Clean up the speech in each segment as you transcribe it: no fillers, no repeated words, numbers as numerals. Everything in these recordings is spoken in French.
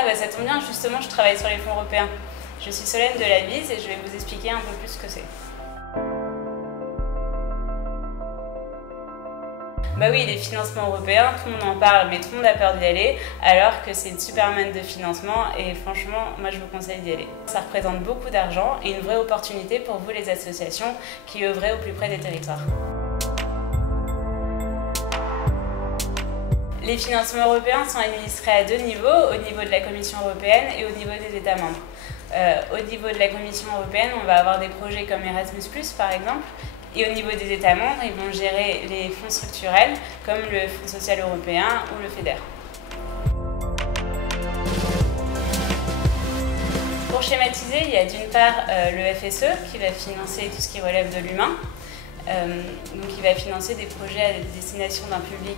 Ah bah ça tombe bien, justement je travaille sur les fonds européens. Je suis Solène de la Bise et je vais vous expliquer un peu plus ce que c'est. Bah oui, les financements européens, tout le monde en parle, mais tout le monde a peur d'y aller, alors que c'est une super manne de financement et franchement, moi je vous conseille d'y aller. Ça représente beaucoup d'argent et une vraie opportunité pour vous les associations qui œuvrez au plus près des territoires. Les financements européens sont administrés à 2 niveaux, au niveau de la Commission européenne et au niveau des États membres. Au niveau de la Commission européenne, on va avoir des projets comme Erasmus+, par exemple, et au niveau des États membres, ils vont gérer les fonds structurels, comme le Fonds social européen ou le FEDER. Pour schématiser, il y a d'une part le FSE qui va financer tout ce qui relève de l'humain. Donc il va financer des projets à destination d'un public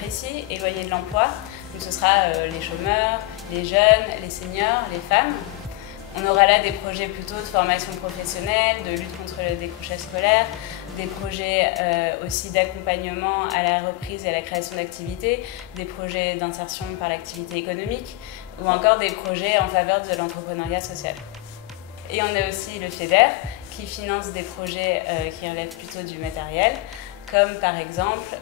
précis, éloigné de l'emploi. Donc ce sera les chômeurs, les jeunes, les seniors, les femmes. On aura là des projets plutôt de formation professionnelle, de lutte contre le décrochage scolaire, des projets aussi d'accompagnement à la reprise et à la création d'activités, des projets d'insertion par l'activité économique ou encore des projets en faveur de l'entrepreneuriat social. Et on a aussi le FEDER qui finance des projets qui relèvent plutôt du matériel, comme par exemple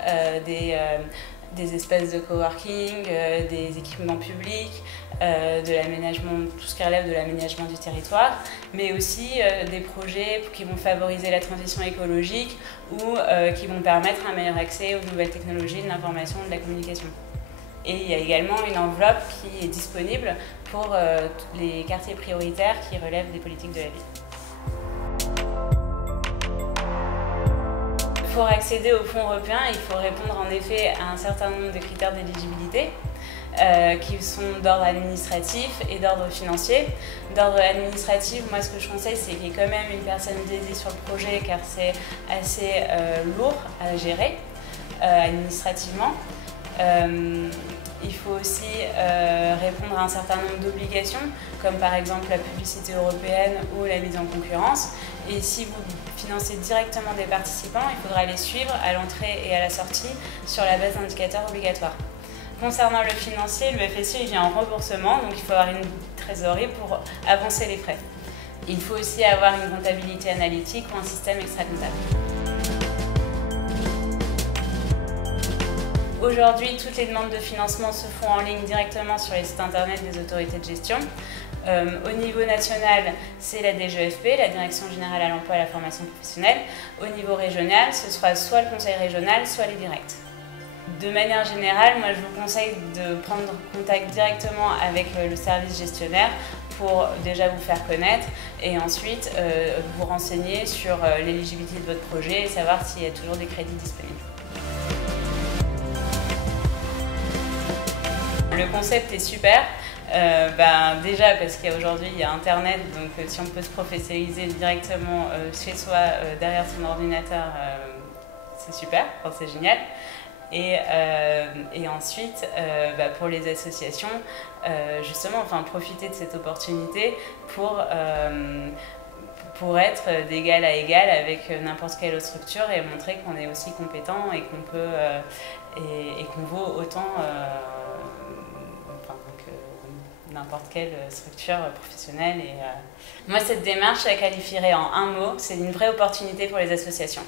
des espaces de coworking, des équipements publics, de l'aménagement, tout ce qui relève de l'aménagement du territoire, mais aussi des projets qui vont favoriser la transition écologique ou qui vont permettre un meilleur accès aux nouvelles technologies de l'information et de la communication. Et il y a également une enveloppe qui est disponible pour les quartiers prioritaires qui relèvent des politiques de la ville. Pour accéder aux fonds européens, il faut répondre en effet à un certain nombre de critères d'éligibilité qui sont d'ordre administratif et d'ordre financier. D'ordre administratif, moi ce que je conseille, c'est qu'il y ait quand même une personne dédiée sur le projet car c'est assez lourd à gérer administrativement. Il faut aussi répondre à un certain nombre d'obligations, comme par exemple la publicité européenne ou la mise en concurrence. Et si vous financez directement des participants, il faudra les suivre à l'entrée et à la sortie sur la base d'indicateurs obligatoires. Concernant le financier, le FSE il vient en remboursement, donc il faut avoir une trésorerie pour avancer les frais. Il faut aussi avoir une comptabilité analytique ou un système extra-comptable. Aujourd'hui, toutes les demandes de financement se font en ligne directement sur les sites internet des autorités de gestion. Au niveau national, c'est la DGEFP, la Direction Générale à l'Emploi et à la Formation Professionnelle. Au niveau régional, ce sera soit le conseil régional, soit les directs. De manière générale, moi je vous conseille de prendre contact directement avec le service gestionnaire pour déjà vous faire connaître et ensuite vous renseigner sur l'éligibilité de votre projet et savoir s'il y a toujours des crédits disponibles. Le concept est super, déjà parce qu'aujourd'hui il y a Internet, donc si on peut se professionnaliser directement chez soi, derrière son ordinateur, c'est super, enfin, c'est génial. Et ensuite, pour les associations, justement, profiter de cette opportunité pour être d'égal à égal avec n'importe quelle autre structure et montrer qu'on est aussi compétent et qu'on peut et qu'on vaut autant que n'importe quelle structure professionnelle. Moi, cette démarche, je la qualifierais en un mot, c'est une vraie opportunité pour les associations.